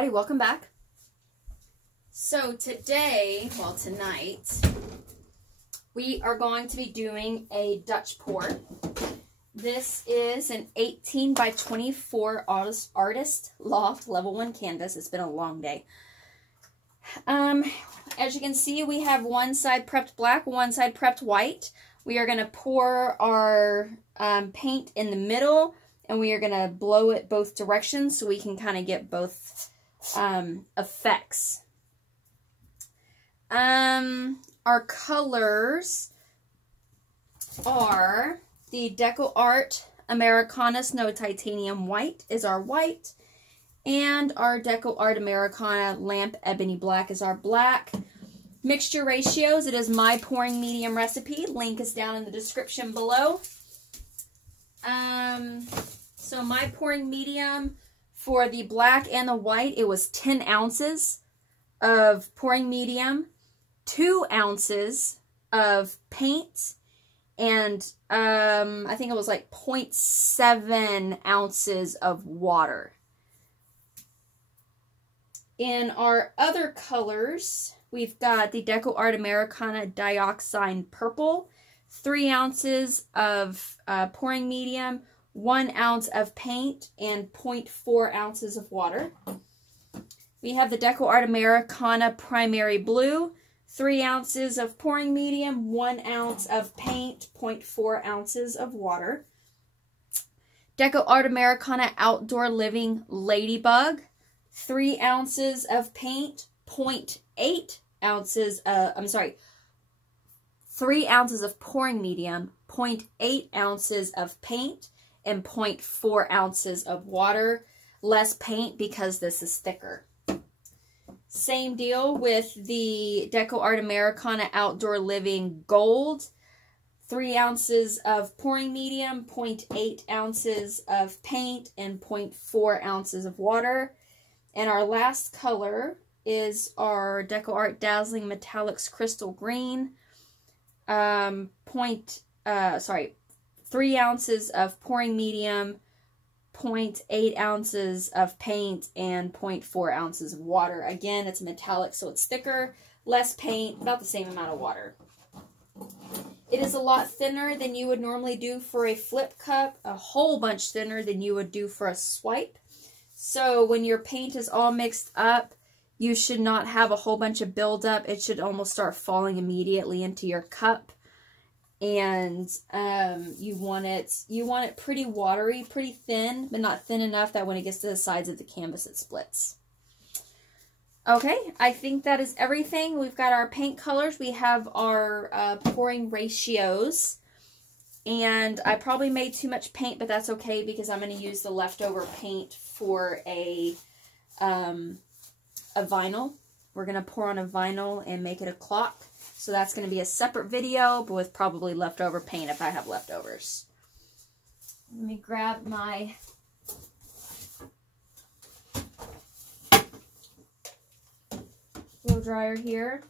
everybody, welcome back. So today, well tonight, we are going to be doing a Dutch pour. This is an 18 by 24 artist loft level 1 canvas. It's been a long day. As you can see, we have one side prepped black, one side prepped white. We are going to pour our paint in the middle, and we are going to blow it both directions so we can kind of get both effects. Our colors are the DecoArt Americana Snow Titanium White is our white, and our DecoArt Americana Lamp Ebony Black is our black. Mixture ratios, it is my pouring medium recipe. Link is down in the description below. So my pouring medium for the black and the white, it was 10 ounces of pouring medium, 2 ounces of paint, and I think it was like 0.7 ounces of water. In our other colors, we've got the DecoArt Americana Dioxine Purple, 3 ounces of pouring medium, 1 ounce of paint, and 0.4 ounces of water. We have the DecoArt Americana Primary Blue, 3 ounces of pouring medium, 1 ounce of paint, 0.4 ounces of water. DecoArt Americana Outdoor Living Ladybug, 3 ounces of paint, 0.8 ounces, 3 ounces of pouring medium, 0.8 ounces of paint, and 0.4 ounces of water. Less paint because this is thicker. Same deal with the DecoArt Americana Outdoor Living Gold. 3 ounces of pouring medium, 0.8 ounces of paint, and 0.4 ounces of water. And our last color is our DecoArt Dazzling Metallics Crystal Green. 3 ounces of pouring medium, 0.8 ounces of paint, and 0.4 ounces of water. Again, it's metallic, so it's thicker, less paint, about the same amount of water. It is a lot thinner than you would normally do for a flip cup, a whole bunch thinner than you would do for a swipe. So when your paint is all mixed up, you should not have a whole bunch of buildup. It should almost start falling immediately into your cup. And you want it pretty watery, pretty thin, but not thin enough that when it gets to the sides of the canvas it splits. Okay, I think that is everything. We've got our paint colors. We have our pouring ratios. And I probably made too much paint, but that's okay because I'm going to use the leftover paint for a vinyl. We're going to pour on a vinyl and make it a clock. So that's going to be a separate video, but with probably leftover paint if I have leftovers. Let me grab my blow dryer here.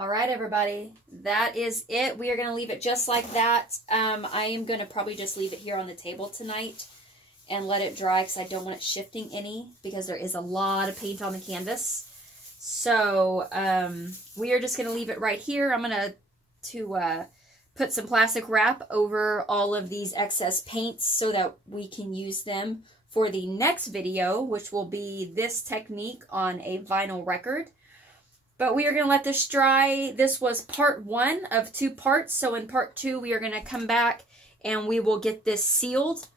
All right, everybody, that is it. We are going to leave it just like that. I am going to probably just leave it here on the table tonight and let it dry because I don't want it shifting any because there is a lot of paint on the canvas. So we are just going to leave it right here. I'm going to put some plastic wrap over all of these excess paints so that we can use them for the next video, which will be this technique on a vinyl record. But we are going to let this dry. This was part 1 of 2 parts. So in part 2, we are going to come back and we will get this sealed.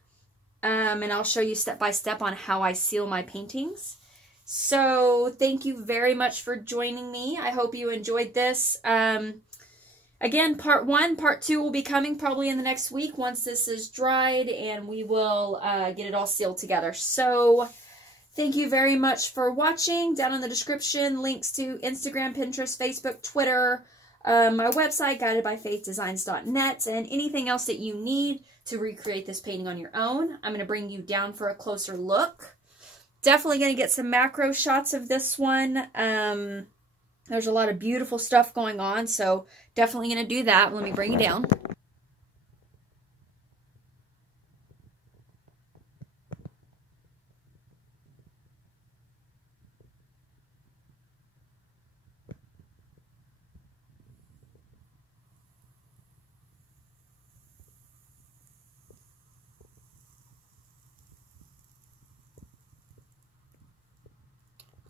And I'll show you step by step on how I seal my paintings. So thank you very much for joining me. I hope you enjoyed this. Again, part 1, part 2 will be coming probably in the next week once this is dried and we will get it all sealed together. So thank you very much for watching. Down in the description, links to Instagram, Pinterest, Facebook, Twitter, my website, guidedbyfaithdesigns.net, and anything else that you need to recreate this painting on your own. I'm going to bring you down for a closer look. Definitely going to get some macro shots of this one. There's a lot of beautiful stuff going on, so definitely going to do that. Let me bring you down.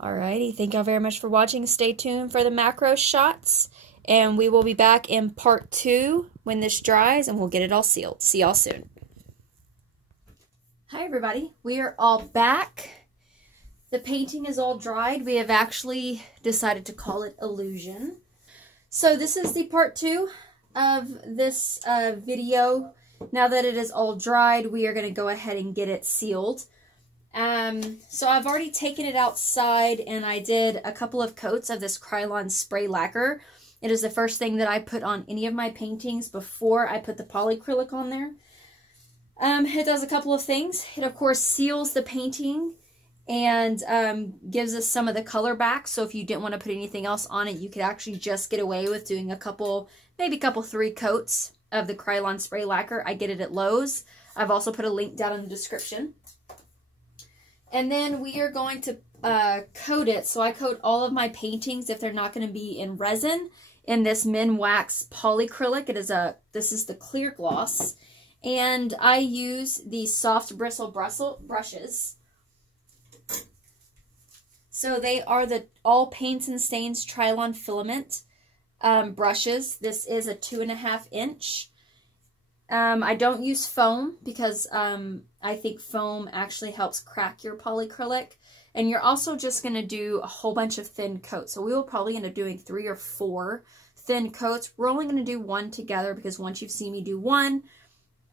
Alrighty, thank y'all very much for watching. Stay tuned for the macro shots, and we will be back in part 2 when this dries, and we'll get it all sealed. See y'all soon. Hi everybody, we are all back. The painting is all dried. We have actually decided to call it Illusion. So this is the part 2 of this video. Now that it is all dried, we are going to go ahead and get it sealed. So I've already taken it outside and I did a couple of coats of this Krylon spray lacquer. It is the first thing that I put on any of my paintings before I put the polycrylic on there. It does a couple of things. It of course seals the painting and gives us some of the color back. So if you didn't want to put anything else on it, you could actually just get away with doing a couple, maybe 3 coats of the Krylon spray lacquer. I get it at Lowe's. I've also put a link down in the description. And then we are going to coat it. So I coat all of my paintings, if they're not going to be in resin, in this Minwax Polycrylic. This is the clear gloss. And I use these soft bristle brushes. So they are the All Paints and Stains Krylon Filament brushes. This is a 2.5 inch. I don't use foam because I think foam actually helps crack your polycrylic. And you're also just going to do a whole bunch of thin coats. So we will probably end up doing 3 or 4 thin coats. We're only going to do 1 together because once you've seen me do 1,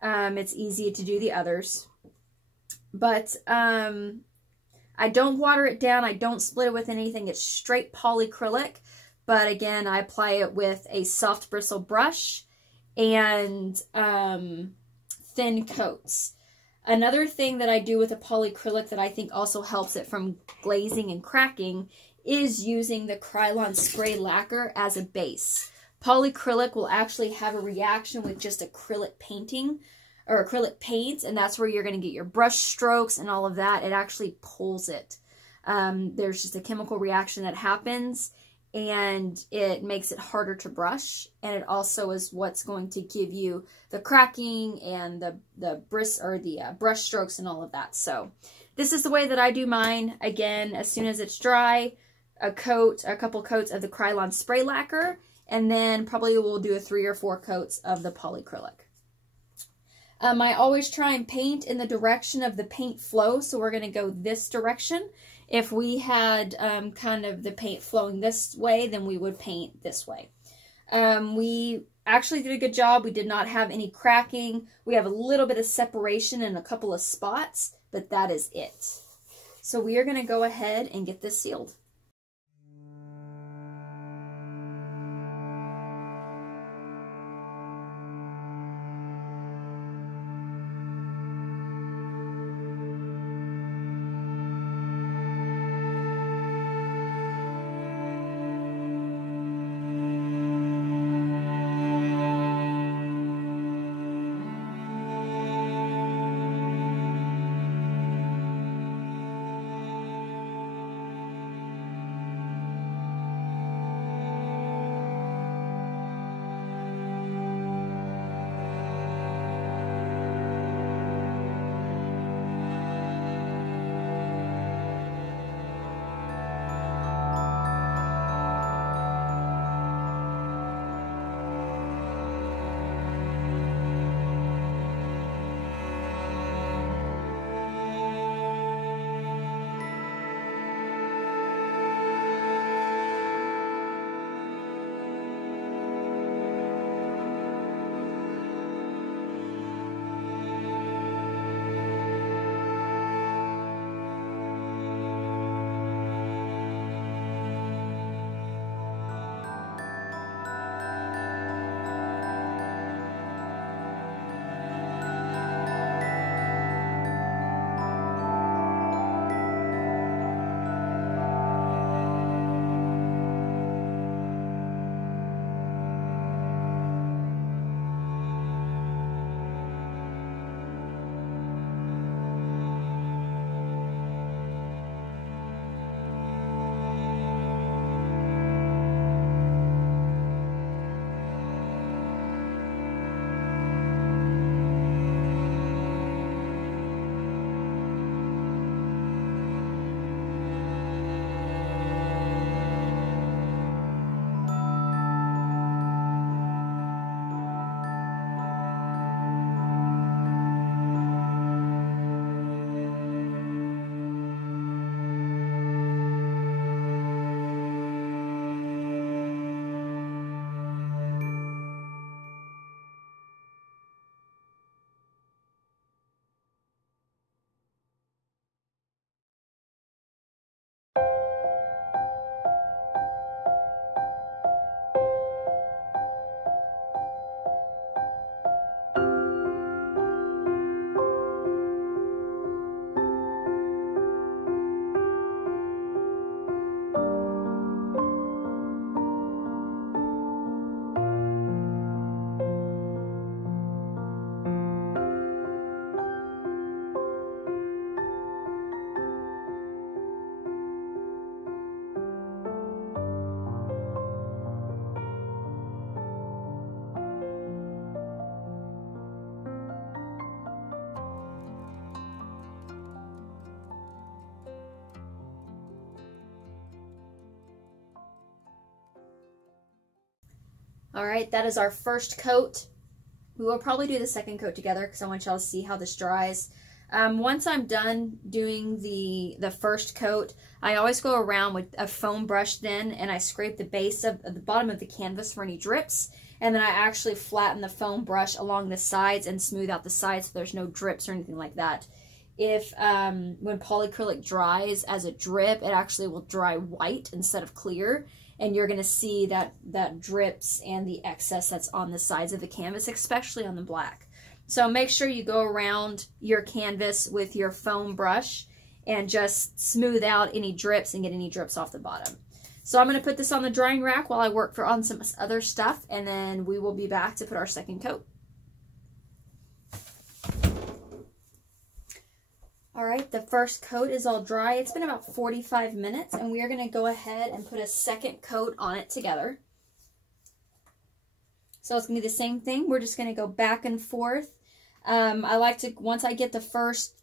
it's easy to do the others. But I don't water it down. I don't split it with anything. It's straight polycrylic. But again, I apply it with a soft bristle brush and thin coats. Another thing that I do with a polycrylic that I think also helps it from glazing and cracking is using the Krylon spray lacquer as a base. Polycrylic will actually have a reaction with just acrylic painting or acrylic paint, and that's where you're going to get your brush strokes and all of that. It actually pulls it. There's just a chemical reaction that happens, and it makes it harder to brush, and it also is what's going to give you the cracking and the brush strokes and all of that. So this is the way that I do mine. Again, as soon as it's dry, a couple coats of the Krylon spray lacquer, and then probably we'll do 3 or 4 coats of the polycrylic. I always try and paint in the direction of the paint flow, so we're going to go this direction. If we had kind of the paint flowing this way, then we would paint this way. We actually did a good job. We did not have any cracking. We have a little bit of separation in a couple of spots, but that is it. So we are going to go ahead and get this sealed. All right, that is our first coat. We will probably do the second coat together because I want y'all to see how this dries. Once I'm done doing the first coat, I always go around with a foam brush then, and I scrape the base of the bottom of the canvas for any drips, and then I actually flatten the foam brush along the sides and smooth out the sides so there's no drips or anything like that. If when polycrylic dries as a drip, it actually will dry white instead of clear, and you're going to see that drips and the excess that's on the sides of the canvas, especially on the black. So make sure you go around your canvas with your foam brush and just smooth out any drips and get any drips off the bottom. So I'm going to put this on the drying rack while I work on some other stuff, and then we will be back to put our second coat. All right, the first coat is all dry. It's been about 45 minutes, and we are going to go ahead and put a second coat on it together. So it's going to be the same thing. We're just going to go back and forth. I like to, once I get the first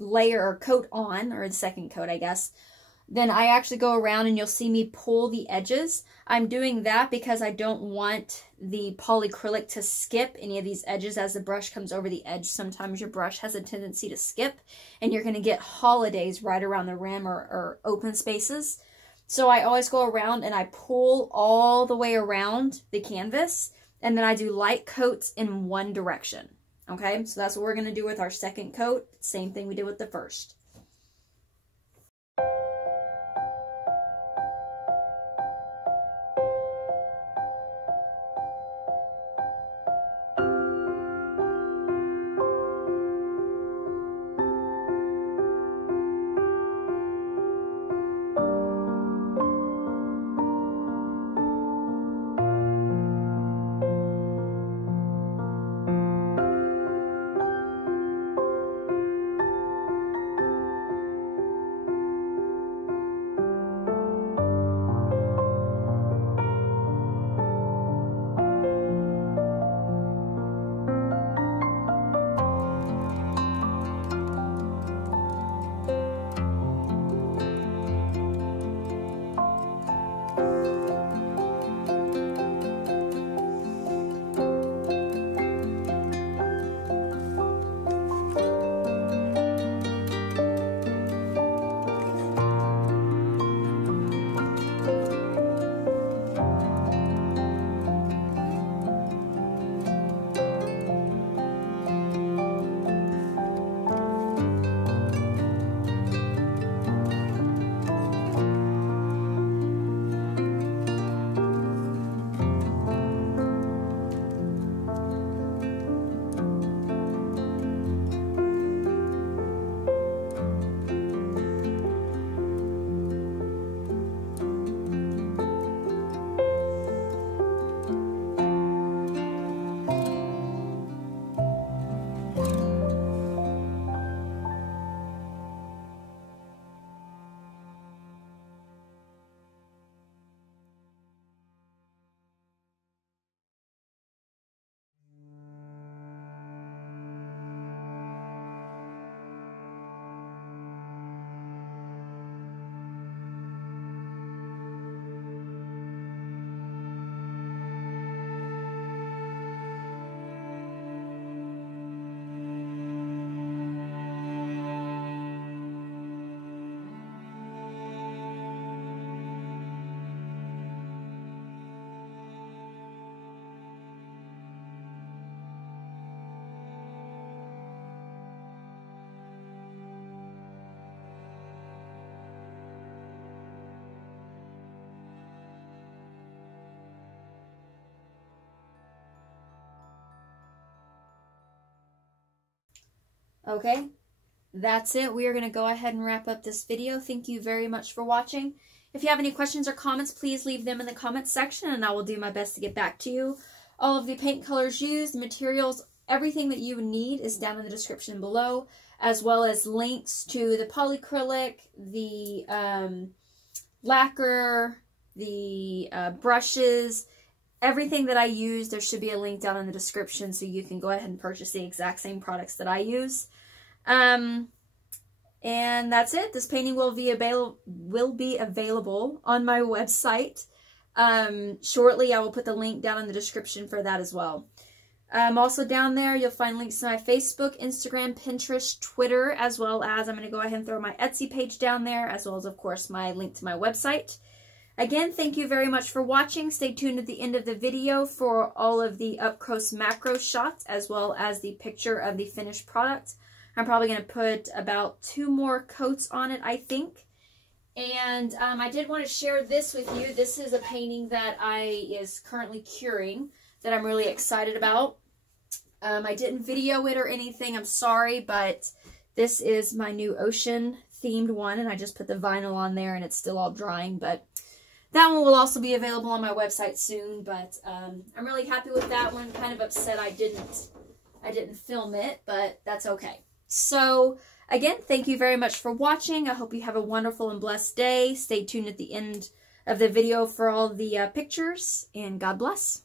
layer or coat on, or the second coat, I guess, then I actually go around and you'll see me pull the edges. I'm doing that because I don't want the polycrylic to skip any of these edges as the brush comes over the edge. Sometimes your brush has a tendency to skip, and you're going to get holidays right around the rim or open spaces. So I always go around and I pull all the way around the canvas, and then I do light coats in one direction. Okay, so that's what we're going to do with our second coat. Same thing we did with the first. Okay, that's it. We are going to go ahead and wrap up this video. Thank you very much for watching. If you have any questions or comments, please leave them in the comments section, and I will do my best to get back to you. All of the paint colors used, materials, everything that you need is down in the description below, as well as links to the polycrylic, the lacquer, the brushes, everything that I use. There should be a link down in the description so you can go ahead and purchase the exact same products that I use. And that's it. This painting will be available on my website shortly. I will put the link down in the description for that as well. Also down there, you'll find links to my Facebook, Instagram, Pinterest, Twitter, as well as I'm going to go ahead and throw my Etsy page down there, as well as, of course, my link to my website. Again, thank you very much for watching. Stay tuned at the end of the video for all of the up-close macro shots, as well as the picture of the finished product. I'm probably going to put about 2 more coats on it, I think. And I did want to share this with you. This is a painting that is currently curing that I'm really excited about. I didn't video it or anything, I'm sorry, but this is my new ocean themed one, and I just put the vinyl on there and it's still all drying, but that one will also be available on my website soon. But I'm really happy with that one. Kind of upset I didn't film it, but that's okay. So again, thank you very much for watching. I hope you have a wonderful and blessed day. Stay tuned at the end of the video for all the pictures, and God bless.